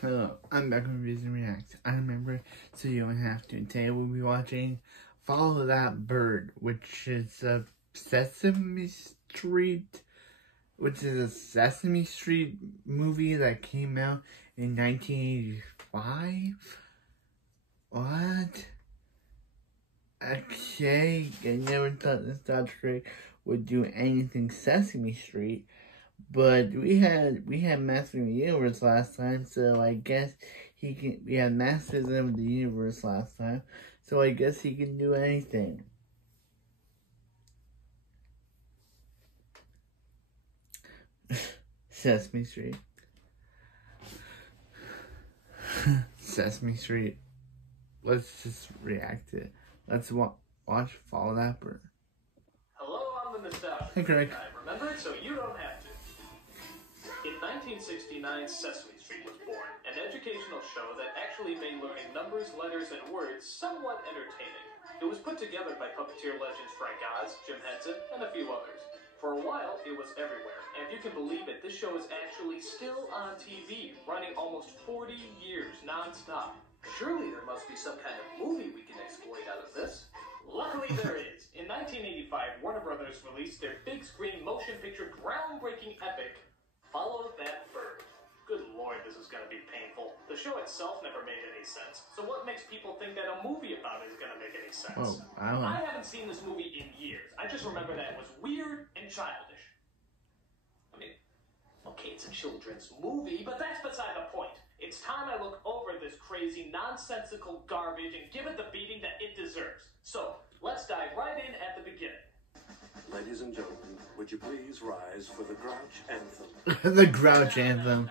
Hello, I'm back with Vision React. I remember, so you don't have to. Today we'll be watching Follow That Bird, which is a Sesame Street, movie that came out in 1985. What? Okay, I never thought this Dodge Critic would do anything Sesame Street. But we had Masters of the Universe last time, so I guess he can. We had Masters of the Universe last time, so I guess he can do anything. Sesame Street. Sesame Street. Let's just react to it. Let's watch Follow That Bird. Hello, I'm the nostalgia. Hey, Craig. I remember it, so you don't have to. In 1969, Sesame Street was born, an educational show that actually made learning numbers, letters, and words somewhat entertaining. It was put together by puppeteer legends Frank Oz, Jim Henson, and a few others. For a while, it was everywhere, and if you can believe it, this show is actually still on TV, running almost 40 years non-stop. Surely there must be some kind of movie we can exploit out of this. Luckily there is. In 1985, Warner Brothers released their big screen motion picture groundbreaking epic, Follow That Bird. Good lord, this is gonna be painful. The show itself never made any sense, so what makes people think that a movie about it is gonna make any sense? Oh, I haven't seen this movie in years. I just remember that it was weird and childish. I mean, okay, it's a children's movie, but that's beside the point. It's time I look over this crazy, nonsensical garbage and give it the beating that it deserves. So, let's dive right in at the beginning. Ladies and gentlemen, would you please rise for the Grouch Anthem? The Grouch Anthem.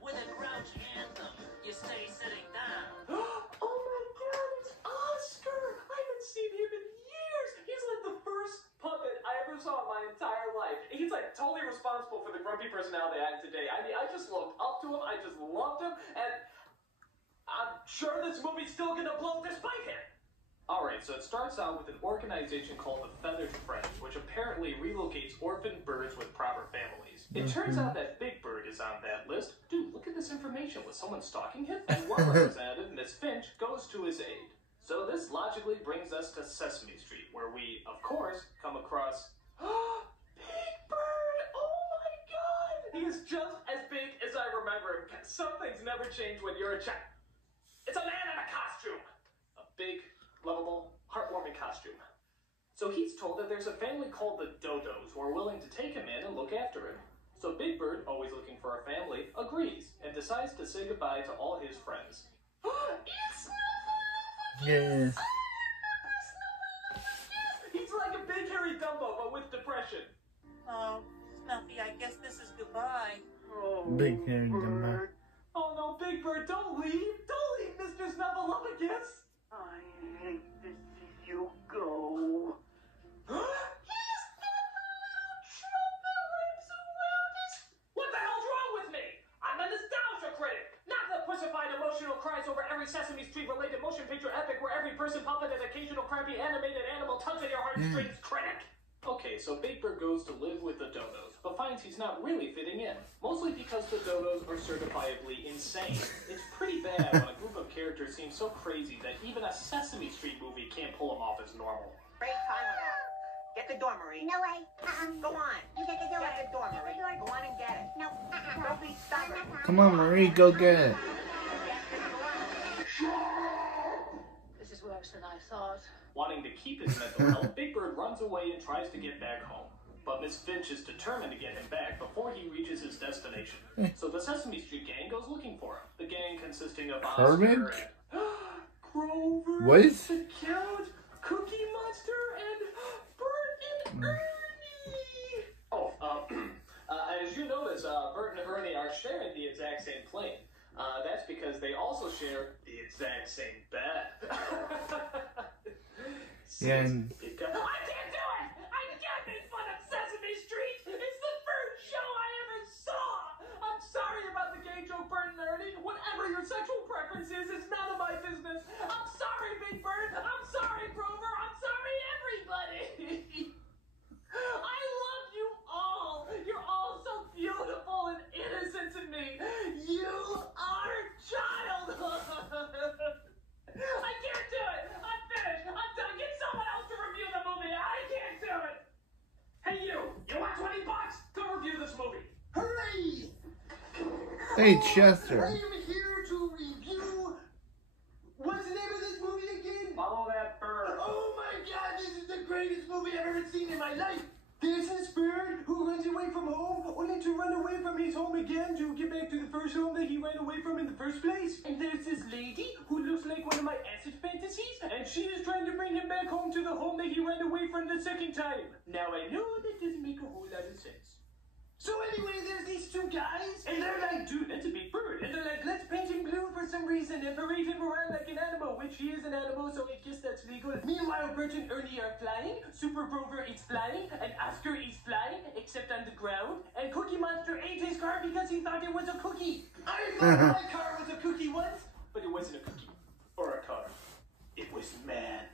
With a Grouch Anthem, you stay sitting down. Oh my god, it's Oscar! I haven't seen him in years! He's like the first puppet I ever saw in my entire life. He's like totally responsible for the grumpy personality I have today. I mean, I just looked up to him, I just loved him, and I'm sure this movie's still gonna blow despite him! Alright, so it starts out with an organization called the Feathered Friends, which apparently relocates orphaned birds with proper families. It turns out that Big Bird is on that list. Dude, look at this information. Was someone stalking him? And one representative, Miss Finch, goes to his aid. So this logically brings us to Sesame Street, where we, of course, come across Big Bird! Oh my god! He is just as big as I remember him. Some things never change when you're a child. It's a man in a costume! A big, lovable, heartwarming costume. So he's told that there's a family called the Dodos who are willing to take him in and look after him. So Big Bird, always looking for a family, agrees and decides to say goodbye to all his friends. Yes. He's like a big hairy Dumbo, but with depression. Oh, Snuffy, I guess this is goodbye. Oh, Big hairy Dumbo. Oh no, Big Bird, don't leave! Don't leave, Mr. Snuffleupagus! I hate to see you go. He's got a little chump that lives around us. What the hell's wrong with me? I'm a nostalgia critic, not the pussified emotional cries over every Sesame Street related motion picture epic where every person, puppet, and occasional crappy animated animal tugs at your heartstrings critic. Okay, so Big Bird goes to live with the Dodos, but finds he's not really fitting in. Mostly because the Dodos are certifiably insane. It's pretty bad when a group of characters seem so crazy that even a Sesame Street movie can't pull them off as normal. Break time out. Get the dormery. No way. Go on. You get the door. Get the dormery. Go on and get it. No. Don't be stubborn. Come on, Marie, go get it. This is worse than I thought. Wanting to keep his mental health, Big Bird runs away and tries to get back home. But Miss Finch is determined to get him back before he reaches his destination. So the Sesame Street gang goes looking for him. The gang consisting of Oscar Kermit? and Grover, What is? the Count, Cookie Monster, and Bert and Ernie! Oh, as you notice, Bert and Ernie are sharing the exact same plane. That's because they also share the exact same bed. Yeah, and I can't do it! I can't make fun of Sesame Street! It's the first show I ever saw! I'm sorry about the gay joke, Bert and Ernie. Whatever your sexual preference is, it's none of my business. I'm sorry, Big Bird. I'm sorry, Grover. I'm sorry, everybody. I love you all. You're all so beautiful and innocent to me. You are Hey, Chester. I am here to review. What's the name of this movie again? Follow That Bird. Oh my God, this is the greatest movie I've ever seen in my life. There's this bird who runs away from home, only to run away from his home again to get back to the first home that he ran away from in the first place. And there's this lady who looks like one of my acid fantasies, and she is trying to bring him back home to the home that he ran away from the second time. Now I know that doesn't make a whole lot of sense. So anyway, there's these two guys, and they're like, dude, that's a big bird. And they're like, let's paint him blue for some reason and parade him around like an animal, which he is an animal, so I guess that's legal. Meanwhile, Bert and Ernie are flying, Super Grover is flying, and Oscar is flying, except on the ground, and Cookie Monster ate his car because he thought it was a cookie. I thought my car was a cookie once, but it wasn't a cookie, or a car. It was man.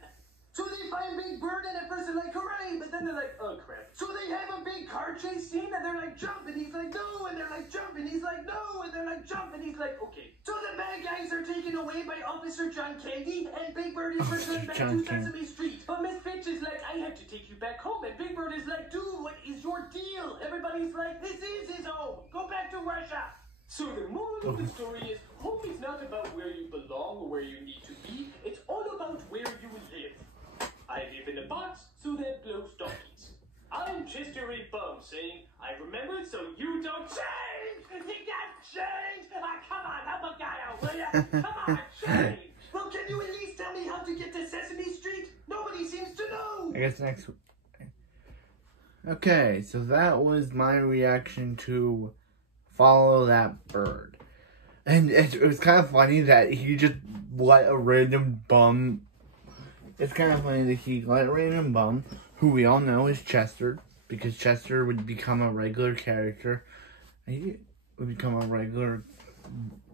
So they find Big Bird, and at first they're like, hooray, but then they're like, oh crap. So they have a big car chase scene, and they're like, jump, and he's like, no, and they're like, jump, and he's like, no, and they're like, jump, and he's like, okay. So the bad guys are taken away by Officer John Candy, and Big Bird is returned back to Sesame Street. But Miss Fitch is like, I have to take you back home, and Big Bird is like, dude, what is your deal? Everybody's like, this is his home, go back to Russia. So the moral of the story is, home is not about where you belong or where you need to be, it's all about where you live. I live in a box, so that blows donkeys. I'm Chester A. Bum saying, I remembered so you don't change! You got change! Ah, come on, help a guy out, will ya? Come on, change! Well, can you at least tell me how to get to Sesame Street? Nobody seems to know! I guess next. Okay, so that was my reaction to Follow That Bird. And it was kind of funny that he just let a random bum. It's kind of funny that he let a random bum, who we all know is Chester, because Chester would become a regular character. He would become a regular,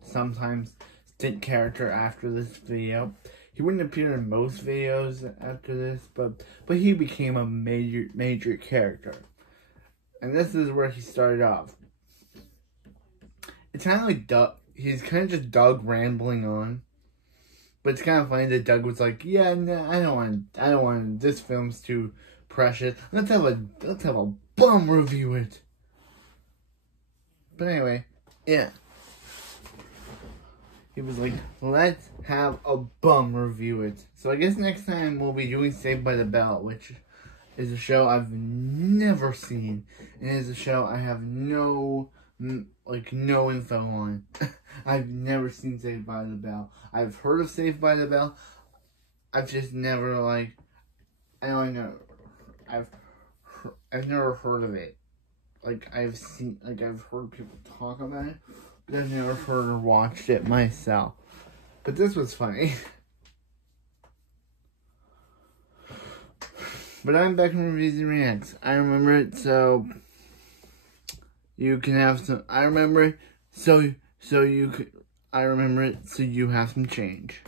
sometimes stint character after this video. He wouldn't appear in most videos after this, but he became a major character. And this is where he started off. It's kind of like Doug. He's kind of just Doug rambling on. But it's kind of funny that Doug was like, yeah, no, I don't want, this film's too precious. Let's have a bum review it. But anyway, yeah. He was like, let's have a bum review it. So I guess next time we'll be doing Saved by the Bell, which is a show I've never seen. And is a show I have no info on. I've never seen Saved by the Bell. I've heard of Saved by the Bell. I've just never, I've never heard of it. I've heard people talk about it, but I've never heard or watched it myself. But this was funny. But I'm back from Reviews and Reacts. I remember it, so you can have some. I remember it, so you have some change.